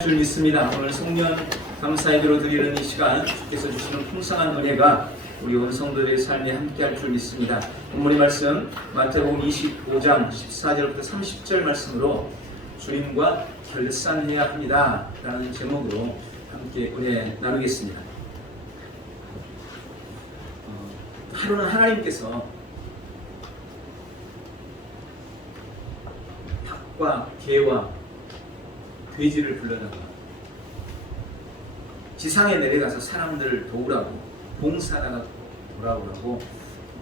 줄 믿습니다. 오늘 송년 감사예배로 드리는 이 시간 주께서 주시는 풍성한 은혜가 우리 온 성도들의 삶에 함께할 줄 믿습니다. 본문의 말씀 마태복음 25장 14절부터 30절 말씀으로 주님과 결산해야 합니다 라는 제목으로 함께 은혜 나누겠습니다. 하루는 하나님께서 닭과 개와 돼지를 불러다가 지상에 내려가서 사람들을 도우라고 봉사하다가 돌아오라고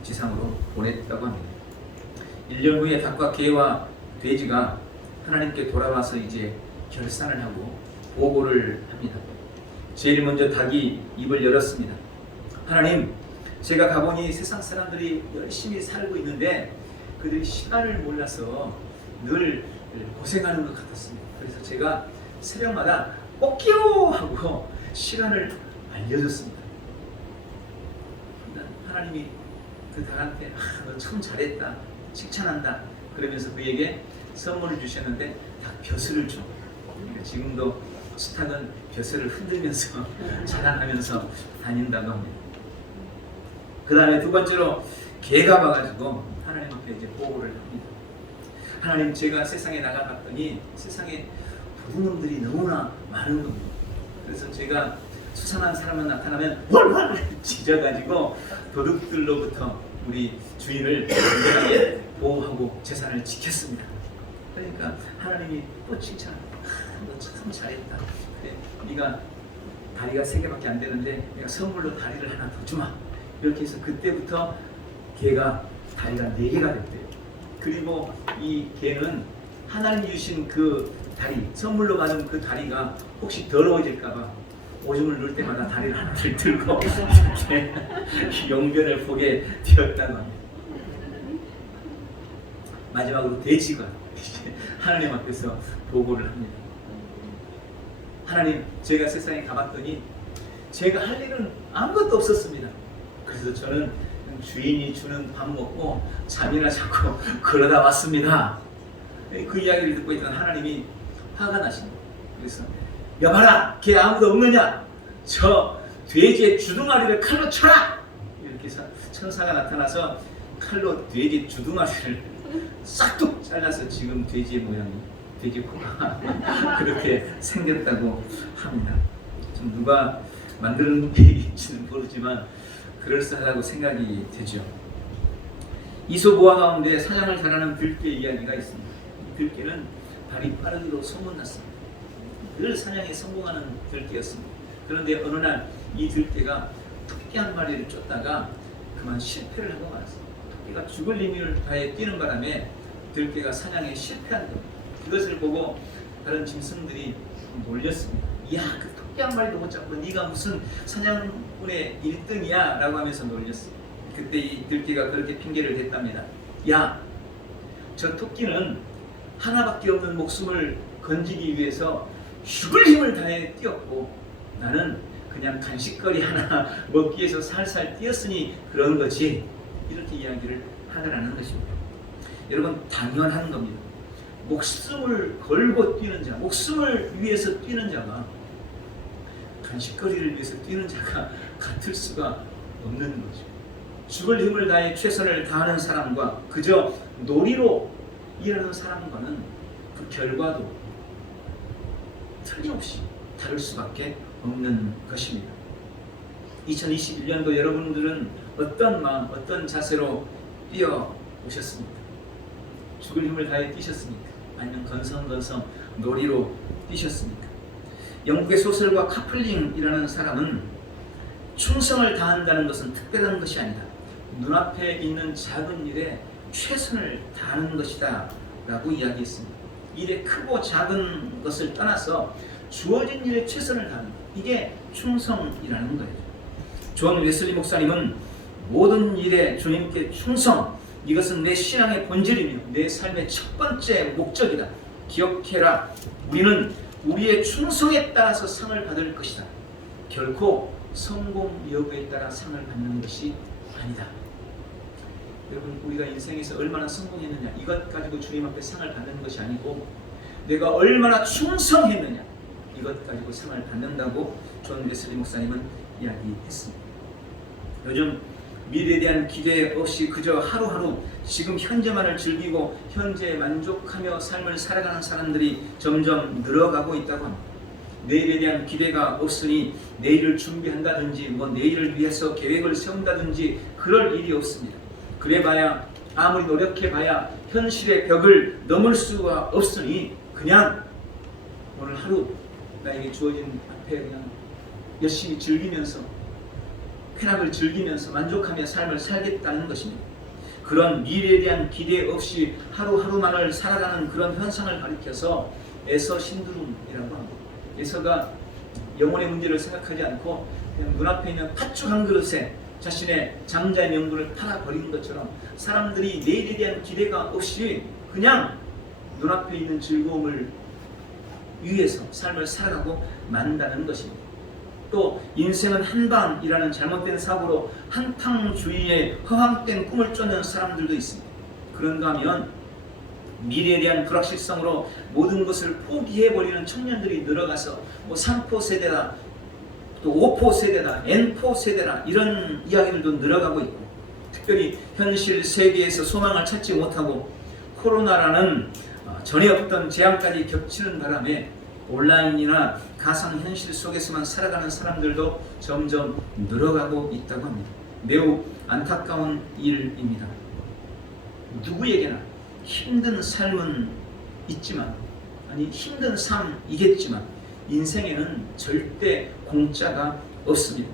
지상으로 보냈다고 합니다. 1년 후에 닭과 개와 돼지가 하나님께 돌아와서 이제 결산을 하고 보고를 합니다. 제일 먼저 닭이 입을 열었습니다. 하나님, 제가 가보니 세상 사람들이 열심히 살고 있는데 그들이 시간을 몰라서 늘 고생하는 것 같았습니다. 그래서 제가 새벽마다 꼭기요 하고 시간을 알려줬습니다. 하나님이 그 닭한테 너 참 잘했다, 칭찬한다 그러면서 그에게 선물을 주셨는데 닭 벼슬을 줘. 그러니까 지금도 수탉은 벼슬을 흔들면서 자랑하면서 다닌다고 합니다. 그 다음에 두 번째로 개가 와가지고 하나님 앞에 이제 보고를 합니다. 하나님, 제가 세상에 나가봤더니 세상에 도둑놈들이 너무나 많은 겁니다. 그래서 제가 수상한 사람만 나타나면 월월 짖어가지고 도둑들로부터 우리 주인을 건강하게 보호하고 재산을 지켰습니다. 그러니까 하나님이 또 칭찬합니다. 너 참 잘했다. 그래, 네가 다리가 3개밖에 안 되는데 내가 선물로 다리를 하나 더 주마. 이렇게 해서 그때부터 개가 다리가 4개가 됐대요. 그리고 이 개는 하나님이 주신 그 다리, 선물로 받은 그 다리가 혹시 더러워질까봐 오줌을 누를 때마다 다리를 하나씩 들고 이렇게 용변을 보게 되었다고 합니다. 마지막으로 돼지가 하나님 앞에서 보고를 합니다. 하나님, 제가 세상에 가봤더니 제가 할 일은 아무것도 없었습니다. 그래서 저는 주인이 주는 밥 먹고 잠이나 자고 그러다 왔습니다. 그 이야기를 듣고 있던 하나님이 화가 나십니다. 그래서 여봐라, 걔 아무도 없느냐? 저 돼지의 주둥아리를 칼로 쳐라! 이렇게 천사가 나타나서 칼로 돼지 주둥아리를 싹둑 잘라서 지금 돼지의 모양이 돼지 코가 그렇게 생겼다고 합니다. 좀 누가 만드는 일인지는 모르지만 그럴싸하다고 생각이 되죠. 이솝우화 가운데 사냥을 잘하는 들깨 이야기가 있습니다. 이 들깨는 발이 빠르기로 소문났습니다. 늘 사냥에 성공하는 들깨였습니다. 그런데 어느 날 이 들깨가 토끼 한 마리를 쫓다가 그만 실패를 하고 말았습니다. 토끼가 죽을 힘을 다해 뛰는 바람에 들깨가 사냥에 실패한 겁니다. 그것을 보고 다른 짐승들이 놀렸습니다. 이야, 그 토끼 한 마리도 못 잡고 네가 무슨 사냥꾼의 1등이야 라고 하면서 놀렸어요. 그때 이 들깨가 그렇게 핑계를 댔답니다. 야, 저 토끼는 하나밖에 없는 목숨을 건지기 위해서 죽을 힘을 다해 뛰었고 나는 그냥 간식거리 하나 먹기 위해서 살살 뛰었으니 그런 거지. 이렇게 이야기를 하더라는 것입니다. 여러분, 당연한 겁니다. 목숨을 걸고 뛰는 자, 목숨을 위해서 뛰는 자가 간식거리를 위해서 뛰는 자가 같을 수가 없는 거죠. 죽을 힘을 다해 최선을 다하는 사람과 그저 놀이로 일하는 사람과는 그 결과도 틀림없이 다를 수밖에 없는 것입니다. 2021년도 여러분들은 어떤 마음, 어떤 자세로 뛰어오셨습니까? 죽을 힘을 다해 뛰셨습니까? 아니면 건성건성 놀이로 뛰셨습니까? 영국의 소설가 카플링이라는 사람은 충성을 다한다는 것은 특별한 것이 아니다. 눈앞에 있는 작은 일에 최선을 다하는 것이다 라고 이야기했습니다. 일의 크고 작은 것을 떠나서 주어진 일에 최선을 다하는 것, 이게 충성이라는 거예요. 존 웨슬리 목사님은 모든 일에 주님께 충성, 이것은 내 신앙의 본질이며 내 삶의 첫 번째 목적이다. 기억해라, 우리는 우리의 충성에 따라서 상을 받을 것이다. 결코 성공 여부에 따라 상을 받는 것이 아니다. 여러분, 우리가 인생에서 얼마나 성공했느냐, 이것 가지고 주님 앞에 상을 받는 것이 아니고 내가 얼마나 충성했느냐, 이것 가지고 상을 받는다고 존 웨슬리 목사님은 이야기했습니다. 요즘 미래에 대한 기대 없이 그저 하루하루 지금 현재만을 즐기고 현재에 만족하며 삶을 살아가는 사람들이 점점 늘어가고 있다고 합니다. 내일에 대한 기대가 없으니 내일을 준비한다든지 내일을 위해서 계획을 세운다든지 그럴 일이 없습니다. 그래봐야 아무리 노력해봐야 현실의 벽을 넘을 수가 없으니 그냥 오늘 하루 나에게 주어진 앞에 그냥 열심히 즐기면서 쾌락을 즐기면서 만족하며 삶을 살겠다는 것입니다. 그런 미래에 대한 기대 없이 하루하루만을 살아가는 그런 현상을 가리켜서 에서 신드롬이라고 합니다. 에서가 영혼의 문제를 생각하지 않고 그냥 눈앞에 있는 팥죽 한 그릇에 자신의 장자의 명분을 팔아버리는 것처럼 사람들이 내일에 대한 기대가 없이 그냥 눈앞에 있는 즐거움을 위해서 삶을 살아가고 만다는 것입니다. 또 인생은 한방이라는 잘못된 사고로 한탕주의에 허황된 꿈을 쫓는 사람들도 있습니다. 그런가 하면 미래에 대한 불확실성으로 모든 것을 포기해버리는 청년들이 늘어가서 3포 세대다, 또 5포 세대다, N포 세대다 이런 이야기들도 늘어가고 있고, 특별히 현실 세계에서 소망을 찾지 못하고 코로나라는 전에 없던 재앙까지 겹치는 바람에 온라인이나 가상현실 속에서만 살아가는 사람들도 점점 늘어가고 있다고 합니다. 매우 안타까운 일입니다. 누구에게나 힘든 삶은 있지만, 힘든 삶이겠지만 인생에는 절대 공짜가 없습니다.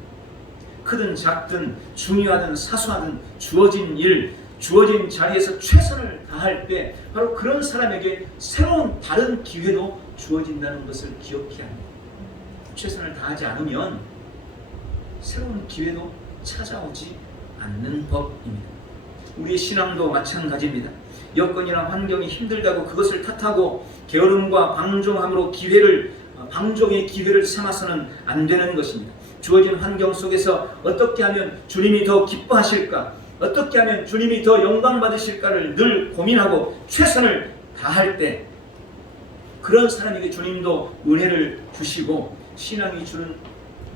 크든 작든 중요하든 사소하든 주어진 일, 주어진 자리에서 최선을 다할 때 바로 그런 사람에게 새로운 다른 기회도 주어진다는 것을 기억해야 합니다. 최선을 다하지 않으면 새로운 기회도 찾아오지 않는 법입니다. 우리의 신앙도 마찬가지입니다. 여건이나 환경이 힘들다고 그것을 탓하고 게으름과 방종함으로 방종의 기회를 삼아서는 안 되는 것입니다. 주어진 환경 속에서 어떻게 하면 주님이 더 기뻐하실까, 어떻게 하면 주님이 더 영광 받으실까를 늘 고민하고 최선을 다할 때 그런 사람에게 주님도 은혜를 주시고 신앙이 주는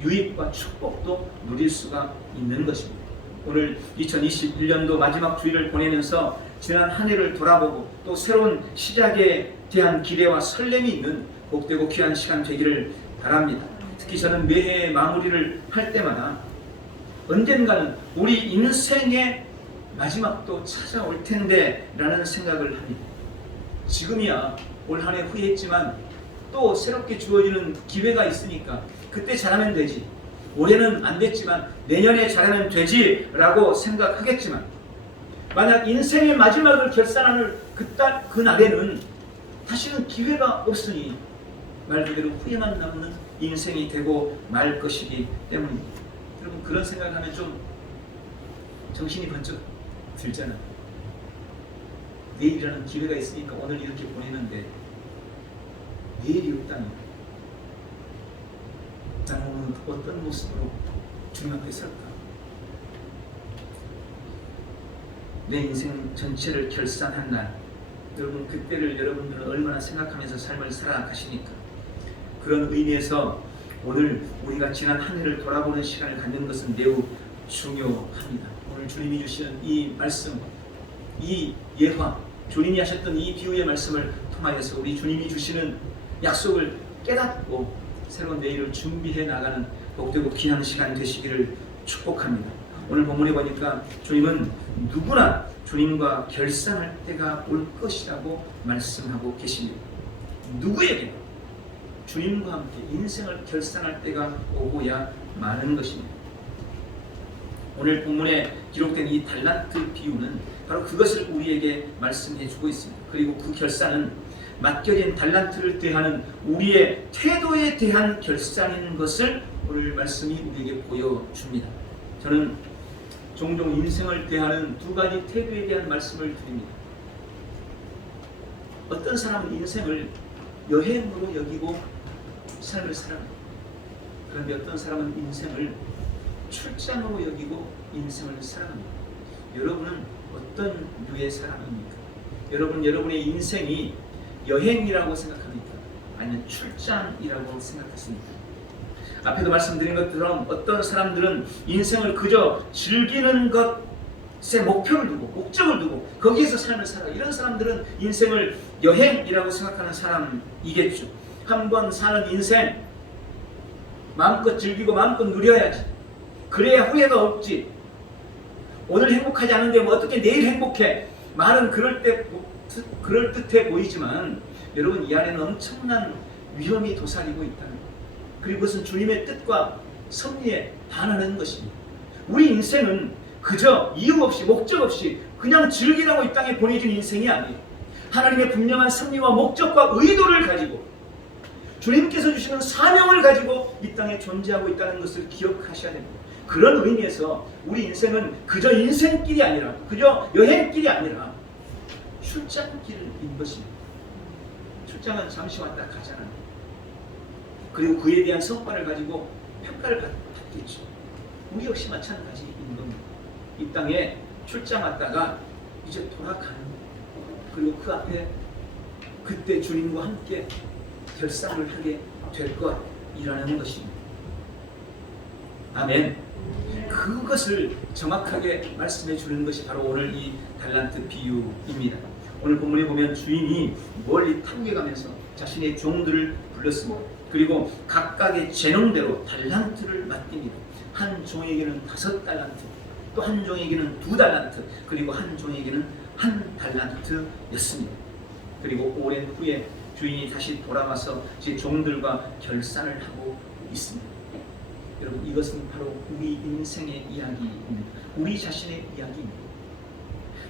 유익과 축복도 누릴 수가 있는 것입니다. 오늘 2021년도 마지막 주일을 보내면서 지난 한 해를 돌아보고 또 새로운 시작에 대한 기대와 설렘이 있는 복되고 귀한 시간 되기를 바랍니다. 특히 저는 매해 마무리를 할 때마다 언젠가는 우리 인생의 마지막도 찾아올 텐데 라는 생각을 합니다. 지금이야 올 한 해 후회했지만 또 새롭게 주어지는 기회가 있으니까 그때 잘하면 되지, 올해는 안 됐지만 내년에 잘하면 되지 라고 생각하겠지만, 만약 인생의 마지막을 결산하는 그날에는 다시는 기회가 없으니 말 그대로 후회만 남는 인생이 되고 말 것이기 때문입니다. 여러분, 그런 생각하면 좀 정신이 번쩍 들잖아요. 내일이라는 기회가 있으니까 오늘 이렇게 보내는데 내일이 없다면 나는 오늘 어떤 모습으로 주님 앞에 설까? 내 인생 전체를 결산한 날, 여러분 그때를 여러분들은 얼마나 생각하면서 삶을 살아가시니까. 그런 의미에서 오늘 우리가 지난 한 해를 돌아보는 시간을 갖는 것은 매우 중요합니다. 오늘 주님이 주시는 이 말씀, 이 예화, 주님이 하셨던 이 비유의 말씀을 통하여서 우리 주님이 주시는 약속을 깨닫고 새로운 내일을 준비해 나가는 복되고 귀한 시간 되시기를 축복합니다. 오늘 본문에 보니까 주님은 누구나 주님과 결산할 때가 올 것이라고 말씀하고 계십니다. 누구에게 주님과 함께 인생을 결산할 때가 오고야 마는 것입니다. 오늘 본문에 기록된 이 달란트 비유는 바로 그것을 우리에게 말씀해 주고 있습니다. 그리고 그 결산은 맡겨진 달란트를 대하는 우리의 태도에 대한 결산인 것을 오늘 말씀이 우리에게 보여줍니다. 저는 종종 인생을 대하는 두 가지 태도에 대한 말씀을 드립니다. 어떤 사람은 인생을 여행으로 여기고 삶을 살아갑니다. 그런데 어떤 사람은 인생을 출장으로 여기고 인생을 살아갑니다. 여러분은 어떤 류의 사람입니까? 여러분의 인생이 여행이라고 생각합니까? 아니면 출장이라고 생각했습니다. 앞에도 말씀드린 것처럼 어떤 사람들은 인생을 그저 즐기는 것에 목표를 두고 목적을 두고 거기에서 삶을 살아. 이런 사람들은 인생을 여행이라고 생각하는 사람이겠죠. 한 번 사는 인생 마음껏 즐기고 마음껏 누려야지. 그래야 후회가 없지. 오늘 행복하지 않은데 뭐 어떻게 내일 행복해. 말은 그럴듯해 보이지만 여러분, 이 안에는 엄청난 위험이 도사리고 있다는 것. 그리고 그것은 주님의 뜻과 섭리에 반하는 것입니다. 우리 인생은 그저 이유 없이 목적 없이 그냥 즐기라고 이 땅에 보내준 인생이 아니에요. 하나님의 분명한 섭리와 목적과 의도를 가지고 주님께서 주시는 사명을 가지고 이 땅에 존재하고 있다는 것을 기억하셔야 됩니다. 그런 의미에서 우리 인생은 그저 인생길이 아니라 그저 여행길이 아니라 출장길인 것입니다. 출장은 잠시 왔다 가잖아요. 그리고 그에 대한 성과를 가지고 평가를 받겠죠. 우리 역시 마찬가지인 겁니다. 이 땅에 출장 왔다가 이제 돌아가는, 그리고 그 앞에 그때 주님과 함께 결산을 하게 될 것이라는 것입니다. 아멘. 그것을 정확하게 말씀해 주는 것이 바로 오늘 이 달란트 비유입니다. 오늘 본문에 보면 주인이 멀리 탐구해 가면서 자신의 종들을 불렀습니다. 그리고 각각의 재능대로 달란트를 맡깁니다. 한 종에게는 5달란트, 또 한 종에게는 2달란트, 그리고 한 종에게는 1달란트였습니다. 그리고 오랜 후에 주인이 다시 돌아와서 제 종들과 결산을 하고 있습니다. 여러분, 이것은 바로 우리 인생의 이야기입니다. 우리 자신의 이야기입니다.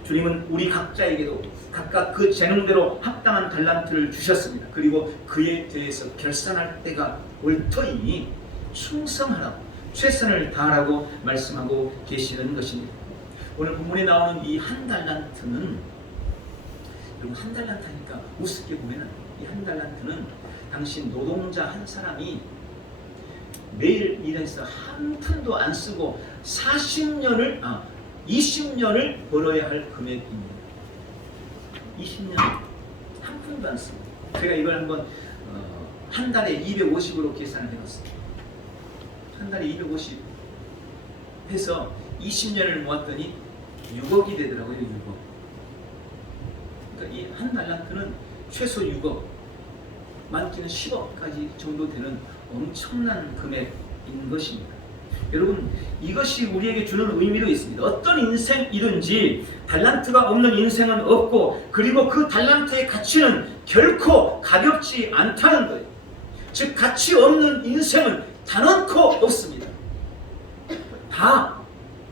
주님은 우리 각자에게도 각각 그 재능대로 합당한 달란트를 주셨습니다. 그리고 그에 대해서 결산할 때가 올 터이니 충성하라고, 최선을 다하라고 말씀하고 계시는 것입니다. 오늘 본문에 나오는 이 1달란트는, 여러분, 1달란트 하니까 우습게 보면 이 1달란트는 당시 노동자 한 사람이 매일 일해서 한 푼도 안 쓰고 20년을 벌어야 할 금액입니다. 20년 한 푼도 안 쓰고. 제가 이걸 한번 한 달에 250으로 계산을 해봤습니다. 한 달에 250 해서 20년을 모았더니 6억이 되더라고요. 6억. 그러니까 이 1달란트는 최소 6억, 많게는 10억까지 정도 되는 엄청난 금액인 것입니다. 여러분, 이것이 우리에게 주는 의미도 있습니다. 어떤 인생이든지 달란트가 없는 인생은 없고, 그리고 그 달란트의 가치는 결코 가볍지 않다는 거예요. 즉, 가치 없는 인생은 단언코 없습니다. 다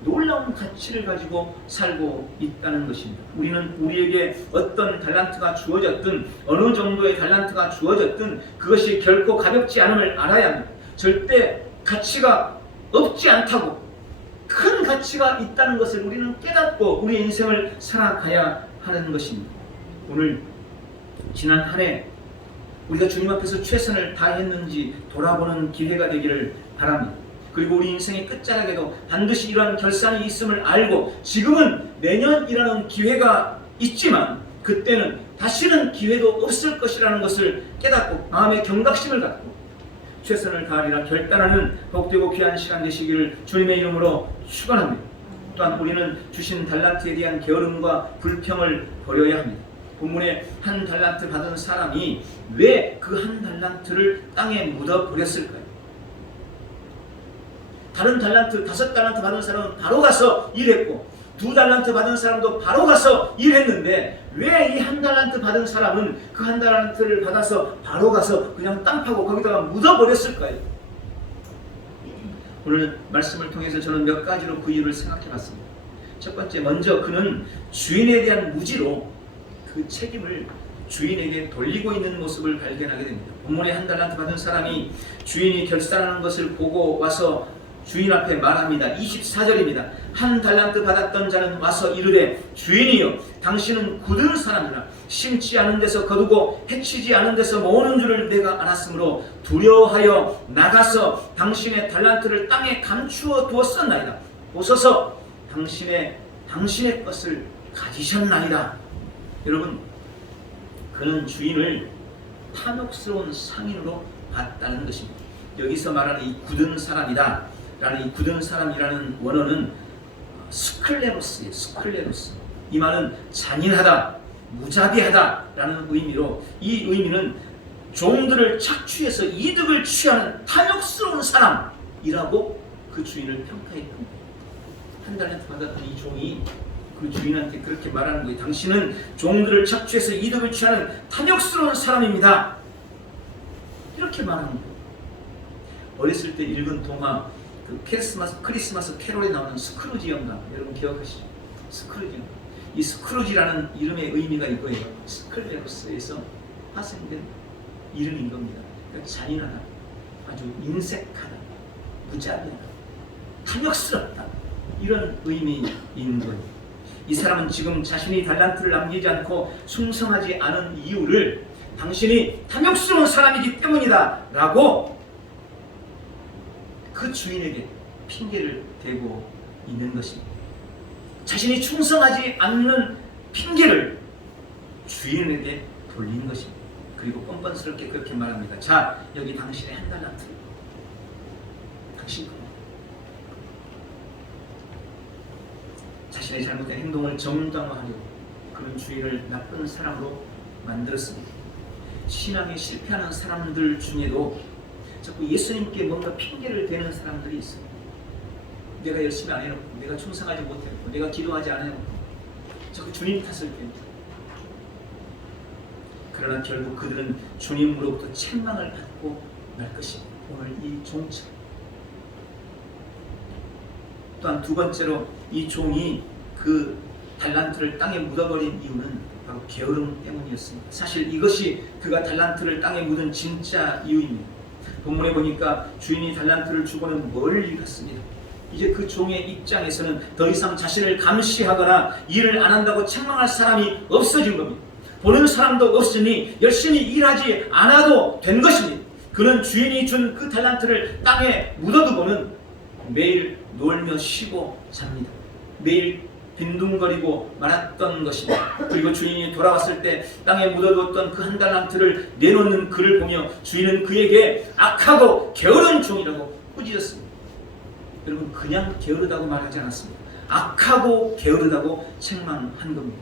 놀라운 가치를 가지고 살고 있다는 것입니다. 우리는 우리에게 어떤 달란트가 주어졌든 어느 정도의 달란트가 주어졌든 그것이 결코 가볍지 않음을 알아야 합니다. 절대 가치가 없지 않다고, 큰 가치가 있다는 것을 우리는 깨닫고 우리의 인생을 살아가야 하는 것입니다. 오늘 지난 한 해 우리가 주님 앞에서 최선을 다했는지 돌아보는 기회가 되기를 바랍니다. 그리고 우리 인생의 끝자락에도 반드시 이러한 결산이 있음을 알고, 지금은 내년이라는 기회가 있지만 그때는 다시는 기회도 없을 것이라는 것을 깨닫고 마음의 경각심을 갖고 최선을 다하리라 결단하는 복되고 귀한 시간 되시기를 주님의 이름으로 축원합니다. 또한 우리는 주신 달란트에 대한 게으름과 불평을 버려야 합니다. 본문에 1달란트 받은 사람이 왜 그 1달란트를 땅에 묻어버렸을까요? 다른 달란트, 5달란트 받은 사람은 바로 가서 일했고 2달란트 받은 사람도 바로 가서 일했는데 왜 이 1달란트 받은 사람은 그 1달란트를 받아서 바로 가서 그냥 땅 파고 거기다가 묻어버렸을까요? 오늘 말씀을 통해서 저는 몇 가지로 그 이유를 생각해 봤습니다. 첫 번째, 먼저 그는 주인에 대한 무지로 그 책임을 주인에게 돌리고 있는 모습을 발견하게 됩니다. 본문에 1달란트 받은 사람이 주인이 결산하는 것을 보고 와서 주인 앞에 말합니다. 24절입니다. 1달란트 받았던 자는 와서 이르되 주인이여, 당신은 굳은 사람이라 심지 않은 데서 거두고 해치지 않은 데서 모으는 줄을 내가 알았으므로 두려워하여 나가서 당신의 달란트를 땅에 감추어 두었었나이다. 보소서, 당신의 것을 가지셨나이다. 여러분, 그는 주인을 탐욕스러운 상인으로 봤다는 것입니다. 여기서 말하는 이 굳은 사람이다 라는 이 굳은 사람이라는 원어는 스클레로스예요. 스클레로스. 이 말은 잔인하다, 무자비하다 라는 의미로, 이 의미는 종들을 착취해서 이득을 취하는 탐욕스러운 사람이라고 그 주인을 평가했던 거예요. 한 달란트 받았던 이 종이 그 주인한테 그렇게 말하는 거예요. 당신은 종들을 착취해서 이득을 취하는 탐욕스러운 사람입니다. 이렇게 말하는 거예요. 어렸을 때 읽은 동화 그 크리스마스 캐롤에 나오는 스크루지 영감, 여러분 기억하시죠? 스크루지 영감. 이 스크루지라는 이름의 의미가 이거예요. 스클레로스에서 파생된 이름인 겁니다. 그러니까 잔인하다, 아주 인색하다, 무자비하다, 탐욕스럽다, 이런 의미인 거예요. 이 사람은 지금 자신이 달란트를 남기지 않고 충성하지 않은 이유를 당신이 탐욕스러운 사람이기 때문이다 라고 그 주인에게 핑계를 대고 있는 것입니다. 자신이 충성하지 않는 핑계를 주인에게 돌린 것입니다. 그리고 뻔뻔스럽게 그렇게 말합니다. 자, 여기 당신의 한 달란트, 당신 겁니다. 자신의 잘못된 행동을 정당화하려고 그런 주인을 나쁜 사람으로 만들었습니다. 신앙에 실패하는 사람들 중에도 자꾸 예수님께 뭔가 핑계를 대는 사람들이 있어요. 내가 열심히 안 해놓고, 내가 충성하지 못해놓고, 내가 기도하지 않아놓고 자꾸 주님 탓을 댑니다. 그러나 결국 그들은 주님으로부터 책망을 받고 날 것입니다. 오늘 이 종처럼. 또한 두 번째로 이 종이 그 달란트를 땅에 묻어버린 이유는 바로 게으름 때문이었습니다. 사실 이것이 그가 달란트를 땅에 묻은 진짜 이유입니다. 본문에 보니까 주인이 달란트를 주고는 멀리 갔습니다. 이제 그 종의 입장에서는 더 이상 자신을 감시하거나 일을 안 한다고 책망할 사람이 없어진 겁니다. 보는 사람도 없으니 열심히 일하지 않아도 된 것입니다. 그는 주인이 준 그 달란트를 땅에 묻어두고는 매일 놀며 쉬고 잡니다. 매일 빈둥거리고 말았던 것입니다. 그리고 주인이 돌아왔을 때 땅에 묻어두었던 그 한 달란트를 내놓는 그를 보며 주인은 그에게 악하고 게으른 종이라고 꾸짖었습니다. 여러분, 그냥 게으르다고 말하지 않았습니다. 악하고 게으르다고 책망한 겁니다.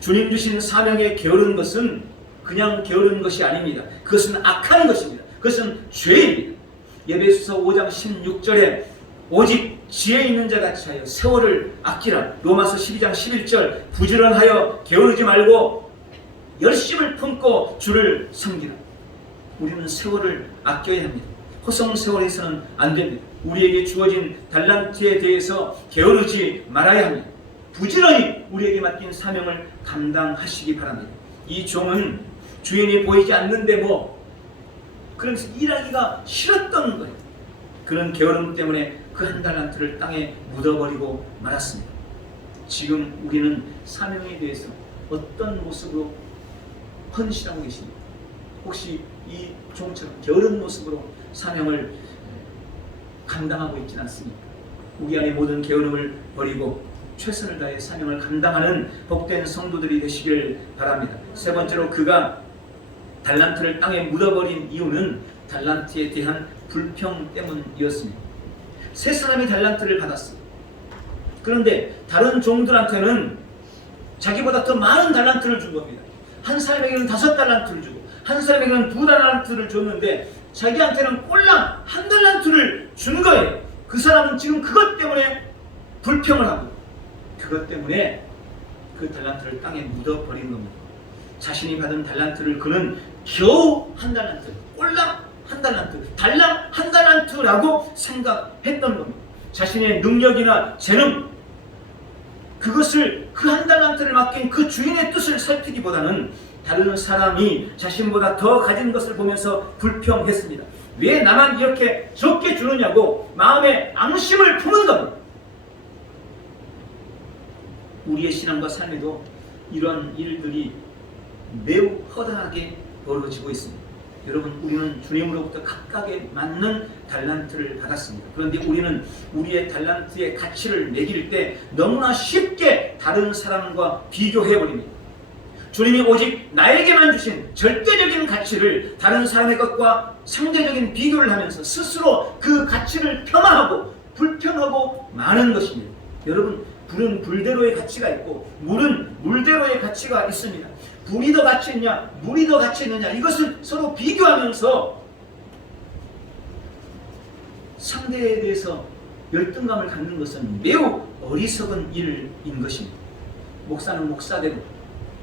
주님 주신 사명에 게으른 것은 그냥 게으른 것이 아닙니다. 그것은 악한 것입니다. 그것은 죄입니다. 에베소서 5장 16절에 오직 지혜 있는 자 같이 하여 세월을 아끼라. 로마서 12장 11절 부지런하여 게으르지 말고 열심을 품고 주를 섬기라. 우리는 세월을 아껴야 합니다. 허송세월에서는 안 됩니다. 우리에게 주어진 달란트에 대해서 게으르지 말아야 합니다. 부지런히 우리에게 맡긴 사명을 감당하시기 바랍니다. 이 종은 주인이 보이지 않는데 그러면서 일하기가 싫었던 거예요. 그런 게으름 때문에 그 한 달란트를 땅에 묻어버리고 말았습니다. 지금 우리는 사명에 대해서 어떤 모습으로 헌신하고 계십니까? 혹시 이 종처럼 게으른 모습으로 사명을 감당하고 있지는 않습니까? 우리 안에 모든 게으름을 버리고 최선을 다해 사명을 감당하는 복된 성도들이 되시길 바랍니다. 세 번째로 그가 달란트를 땅에 묻어버린 이유는 달란트에 대한 불평 때문이었습니다. 세 사람이 달란트를 받았어요. 그런데 다른 종들한테는 자기보다 더 많은 달란트를 준 겁니다. 한 사람에게는 5달란트를 주고 한 사람에게는 2달란트를 줬는데 자기한테는 꼴랑 1달란트를 준 거예요. 그 사람은 지금 그것 때문에 불평을 하고 그것 때문에 그 달란트를 땅에 묻어버린 겁니다. 자신이 받은 달란트를 그는 겨우 1달란트, 꼴랑 1달란트, 달랑 1달란트라고 생각했던 겁니다. 자신의 능력이나 재능, 그것을 그 1달란트를 맡긴 그 주인의 뜻을 살피기보다는 다른 사람이 자신보다 더 가진 것을 보면서 불평했습니다. 왜 나만 이렇게 적게 주느냐고 마음에 앙심을 품은 겁니다. 우리의 신앙과 삶에도 이런 일들이 매우 허다하게 벌어지고 있습니다. 여러분, 우리는 주님으로부터 각각에 맞는 달란트를 받았습니다. 그런데 우리는 우리의 달란트의 가치를 매길 때 너무나 쉽게 다른 사람과 비교해버립니다. 주님이 오직 나에게만 주신 절대적인 가치를 다른 사람의 것과 상대적인 비교를 하면서 스스로 그 가치를 폄하하고 불평하고 마는 것입니다. 여러분, 불은 불대로의 가치가 있고 물은 물대로의 가치가 있습니다. 불이 더 가치 있냐 물이 더 가치 있느냐, 이것을 서로 비교하면서 상대에 대해서 열등감을 갖는 것은 매우 어리석은 일인 것입니다. 목사는 목사대로,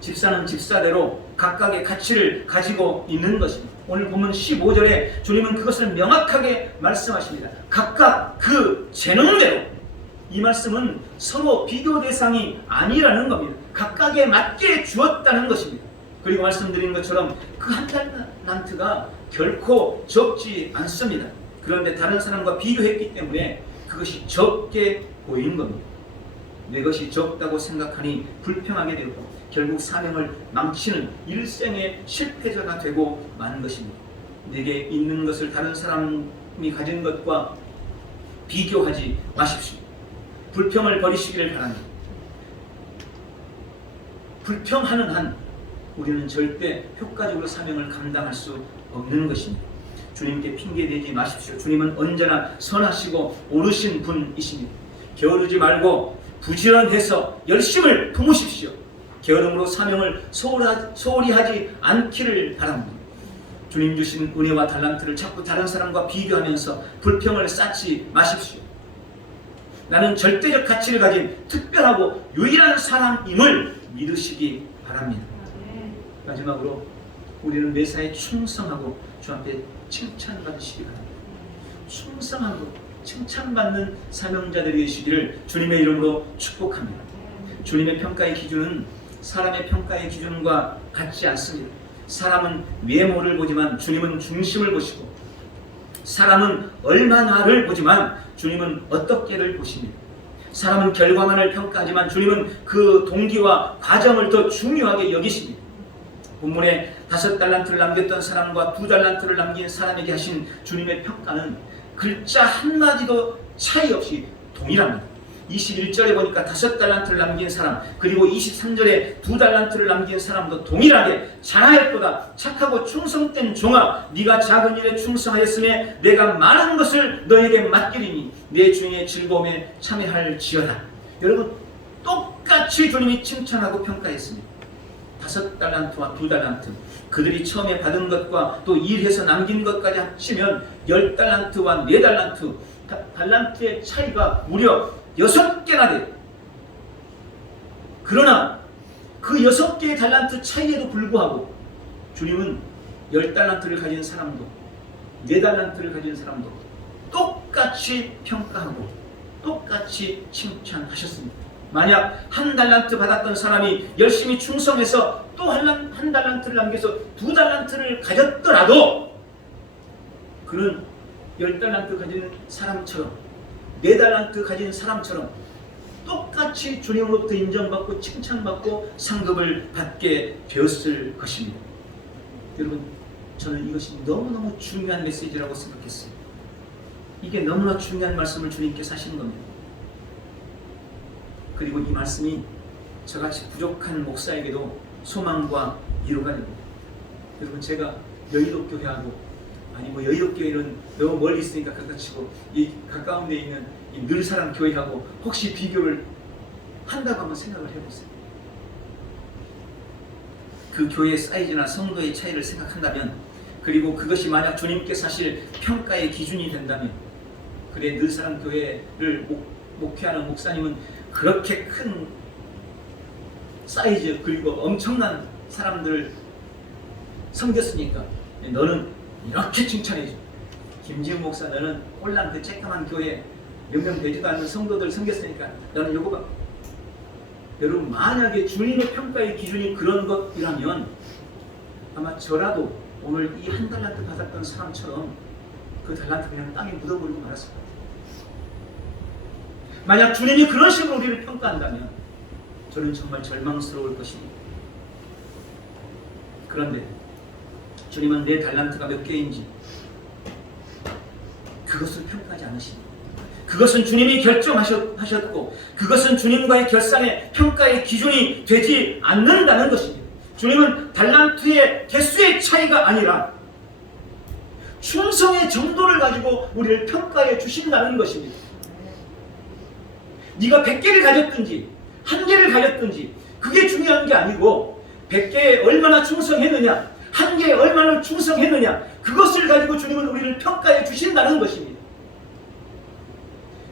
집사는 집사대로 각각의 가치를 가지고 있는 것입니다. 오늘 보면 15절에 주님은 그것을 명확하게 말씀하십니다. 각각 그 재능대로. 이 말씀은 서로 비교 대상이 아니라는 겁니다. 각각에 맞게 주었다는 것입니다. 그리고 말씀드린 것처럼 그 한 달란트가 결코 적지 않습니다. 그런데 다른 사람과 비교했기 때문에 그것이 적게 보이는 겁니다. 내 것이 적다고 생각하니 불평하게 되고 결국 사명을 망치는 일생의 실패자가 되고 마는 것입니다. 내게 있는 것을 다른 사람이 가진 것과 비교하지 마십시오. 불평을 버리시기를 바랍니다. 불평하는 한 우리는 절대 효과적으로 사명을 감당할 수 없는 것입니다. 주님께 핑계대지 마십시오. 주님은 언제나 선하시고 오르신 분이십니다. 게으르지 말고 부지런해서 열심을 품으십시오. 게으름으로 사명을 소홀히 하지 않기를 바랍니다. 주님 주신 은혜와 달란트를 자꾸 다른 사람과 비교하면서 불평을 쌓지 마십시오. 나는 절대적 가치를 가진 특별하고 유일한 사람임을 믿으시기 바랍니다. 마지막으로 우리는 매사에 충성하고 주 앞에 칭찬받으시기 바랍니다. 충성하고 칭찬받는 사명자들이 되시기를 주님의 이름으로 축복합니다. 주님의 평가의 기준은 사람의 평가의 기준과 같지 않습니다. 사람은 외모를 보지만 주님은 중심을 보시고, 사람은 얼마나를 보지만 주님은 어떻게를 보십니다. 사람은 결과만을 평가하지만 주님은 그 동기와 과정을 더 중요하게 여기십니다. 본문에 5달란트를 남겼던 사람과 2달란트를 남긴 사람에게 하신 주님의 평가는 글자 한마디도 차이 없이 동일합니다. 21절에 보니까 5달란트를 남긴 사람, 그리고 23절에 2달란트를 남긴 사람도 동일하게 잘하였도다. 착하고 충성된 종아, 네가 작은 일에 충성하였으며 내가 많은 것을 너에게 맡기리니 내 주인의 즐거움에 참여할지어다. 여러분, 똑같이 주님이 칭찬하고 평가했습니다. 5달란트와 2달란트, 그들이 처음에 받은 것과 또 일해서 남긴 것까지 합치면 10달란트와 4달란트, 달란트의 차이가 무려 6개나 돼요. 그러나 그 6개의 달란트 차이에도 불구하고 주님은 10달란트를 가진 사람도 4달란트를 가진 사람도 똑같이 평가하고 똑같이 칭찬하셨습니다. 만약 1달란트 받았던 사람이 열심히 충성해서 또 한 달란트를 남겨서 2달란트를 가졌더라도 그는 10달란트 가진 사람처럼 4달란트 가진 사람처럼 똑같이 주님으로부터 인정받고 칭찬받고 상급을 받게 되었을 것입니다. 여러분, 저는 이것이 너무너무 중요한 메시지라고 생각했어요. 이게 너무나 중요한 말씀을 주님께서 하시는 겁니다. 그리고 이 말씀이 저같이 부족한 목사에게도 소망과 위로가 됩니다. 여러분, 제가 여의도 교회하고 아니 여의도 교회는 너무 멀리 있으니까 가깝치고 이 가까운 데 있는 이 늘사랑 교회하고 혹시 비교를 한다고 한번 생각을 해보세요. 그 교회의 사이즈나 성도의 차이를 생각한다면, 그리고 그것이 만약 주님께서 하실 평가의 기준이 된다면, 그래 늘사랑 교회를 목회하는 목사님은 그렇게 큰 사이즈 그리고 엄청난 사람들을 섬겼으니까 너는 이렇게 칭찬해줘. 김지훈 목사, 너는 홀랑 그 쬐까만 교회 몇 명 되지도 않는 성도들 섬겼으니까 너는 요거 봐. 여러분, 만약에 주님의 평가의 기준이 그런 것이라면 아마 저라도 오늘 이 1달란트 받았던 사람처럼 그 달란트 그냥 땅에 묻어버리고 말았을 거예요. 만약 주님이 그런 식으로 우리를 평가한다면 저는 정말 절망스러울 것입니다. 그런데 주님은 내 달란트가 몇 개인지 그것을 평가하지 않으십니다. 그것은 주님이 결정하셨고 그것은 주님과의 결산의 평가의 기준이 되지 않는다는 것입니다. 주님은 달란트의 개수의 차이가 아니라 충성의 정도를 가지고 우리를 평가해 주신다는 것입니다. 네가 100개를 가졌든지 1개를 가졌든지 그게 중요한 게 아니고 100개에 얼마나 충성했느냐, 1개에 얼마나 충성했느냐, 그것을 가지고 주님은 우리를 평가해 주신다는 것입니다.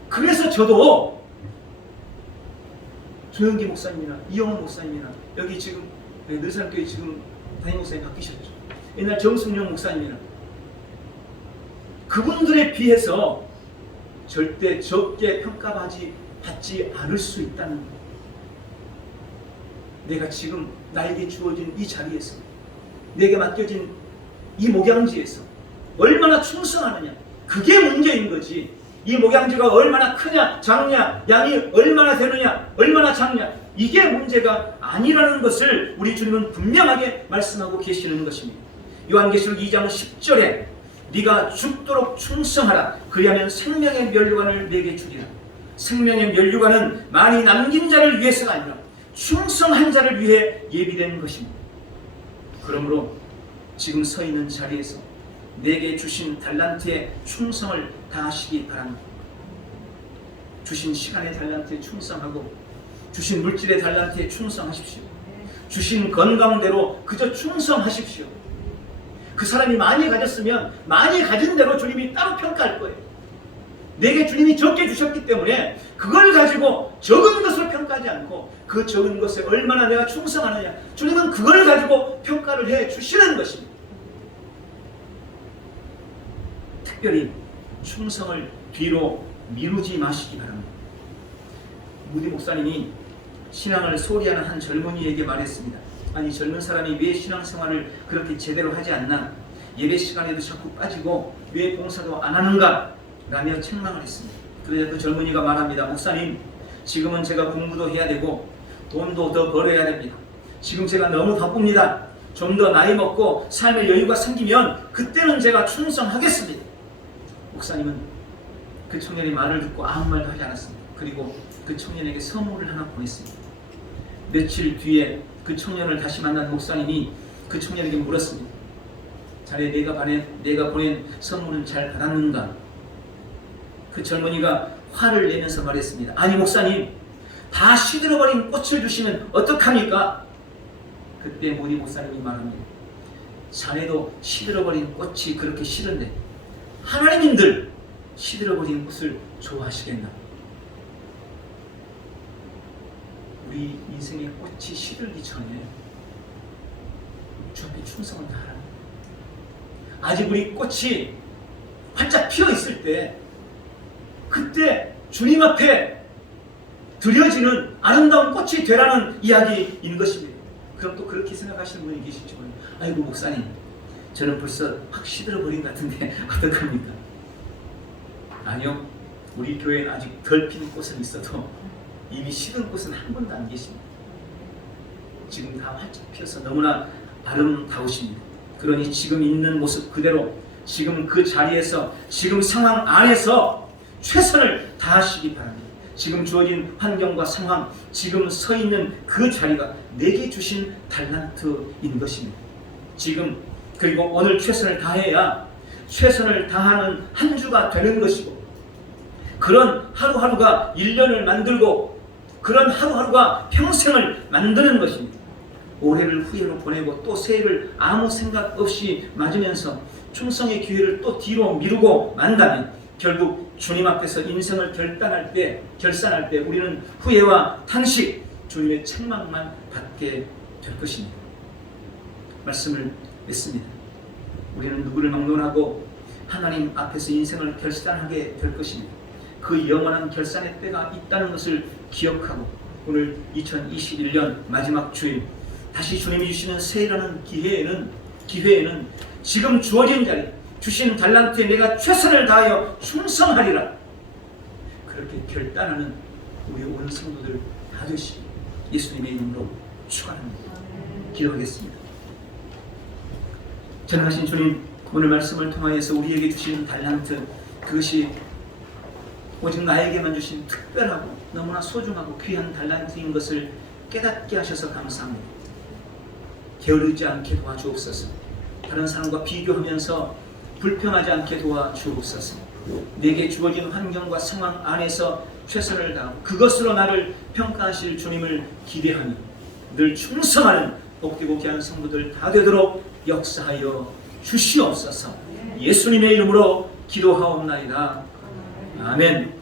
그래서 저도 조영기 목사님이나 이영원 목사님이나 여기 지금 늘산교회 지금 담임 목사님 바뀌셨죠. 옛날 정순영 목사님이나 그분들에 비해서 절대 적게 평가받지 않을 수 있다는 것. 내가 지금 나에게 주어진 이 자리에서, 내게 맡겨진 이 목양지에서 얼마나 충성하느냐, 그게 문제인 거지. 이 목양지가 얼마나 크냐 작냐, 양이 얼마나 되느냐 얼마나 작냐, 이게 문제가 아니라는 것을 우리 주님은 분명하게 말씀하고 계시는 것입니다. 요한계시록 2장 10절에 네가 죽도록 충성하라, 그리하면 생명의 면류관을 내게 주리라. 생명의 면류관은 많이 남긴 자를 위해서가 아니라 충성한 자를 위해 예비된 것입니다. 그러므로 지금 서 있는 자리에서 내게 주신 달란트의 충성을 다하시기 바랍니다. 주신 시간의 달란트에 충성하고 주신 물질의 달란트에 충성하십시오. 주신 건강대로 그저 충성하십시오. 그 사람이 많이 가졌으면 많이 가진 대로 주님이 따로 평가할 거예요. 내게 주님이 적게 주셨기 때문에 그걸 가지고 적은 것을 평가하지 않고 그 적은 것에 얼마나 내가 충성하느냐, 주님은 그걸 가지고 평가를 해 주시는 것입니다. 특별히 충성을 뒤로 미루지 마시기 바랍니다. 무디 목사님이 신앙을 소홀히 하는 한 젊은이에게 말했습니다. 아니, 젊은 사람이 왜 신앙생활을 그렇게 제대로 하지 않나, 예배 시간에도 자꾸 빠지고 왜 봉사도 안 하는가 라며 책망을 했습니다. 그러자 그 젊은이가 말합니다. 목사님, 지금은 제가 공부도 해야 되고 돈도 더 벌어야 됩니다. 지금 제가 너무 바쁩니다. 좀 더 나이 먹고 삶의 여유가 생기면 그때는 제가 충성하겠습니다. 목사님은 그 청년의 말을 듣고 아무 말도 하지 않았습니다. 그리고 그 청년에게 선물을 하나 보냈습니다. 며칠 뒤에 그 청년을 다시 만난 목사님이 그 청년에게 물었습니다. 자네, 내가 보낸 선물은 잘 받았는가? 그 젊은이가 화를 내면서 말했습니다. 아니 목사님, 다 시들어버린 꽃을 주시면 어떡합니까? 그때 모디 목사님이 말합니다. 자네도 시들어버린 꽃이 그렇게 싫은데 하나님인들 시들어버린 꽃을 좋아하시겠나? 우리 인생의 꽃이 시들기 전에 주 앞에 충성을 다하라. 아직 우리 꽃이 활짝 피어 있을 때, 그때 주님 앞에 드려지는 아름다운 꽃이 되라는 이야기인 것입니다. 그럼 또 그렇게 생각하시는 분이 계실지 모르겠어요. 아이고 목사님, 저는 벌써 확 시들어버린 것 같은데 어떡합니까? 아니요, 우리 교회는 아직 덜 핀 꽃은 있어도 이미 시든 꽃은 한 분도 안 계십니다. 지금 다 활짝 피어서 너무나 아름다우십니다. 그러니 지금 있는 모습 그대로, 지금 그 자리에서, 지금 상황 안에서 최선을 다하시기 바랍니다. 지금 주어진 환경과 상황, 지금 서 있는 그 자리가 내게 주신 달란트인 것입니다. 지금, 그리고 오늘 최선을 다해야 최선을 다하는 한 주가 되는 것이고, 그런 하루하루가 1년을 만들고 그런 하루하루가 평생을 만드는 것입니다. 올해를 후회로 보내고 또 새해를 아무 생각 없이 맞으면서 충성의 기회를 또 뒤로 미루고 만다면 결국 주님 앞에서 인생을 결산할 때 우리는 후회와 탄식, 주님의 책망만 받게 될 것입니다. 말씀을 맺습니다. 우리는 누구를 막론하고 하나님 앞에서 인생을 결산하게 될 것입니다. 그 영원한 결산의 때가 있다는 것을 기억하고 오늘 2021년 마지막 주일, 다시 주님이 주시는 새해라는 기회에는 지금 주어진 자리, 주신 달란트에 내가 최선을 다하여 충성하리라, 그렇게 결단하는 우리 온 성도들 다 되시기 예수님의 이름으로 축원합니다. 기도하겠습니다. 전능하신 주님, 오늘 말씀을 통하여서 우리에게 주신 달란트, 그것이 오직 나에게만 주신 특별하고 너무나 소중하고 귀한 달란트인 것을 깨닫게 하셔서 감사합니다. 게으르지 않게 도와주옵소서. 다른 사람과 비교하면서 불편하지 않게 도와주옵소서. 내게 주어진 환경과 상황 안에서 최선을 다하고 그것으로 나를 평가하실 주님을 기대하며 늘 충성하는 복되고 귀한 성도들 다 되도록 역사하여 주시옵소서. 예수님의 이름으로 기도하옵나이다. 아멘.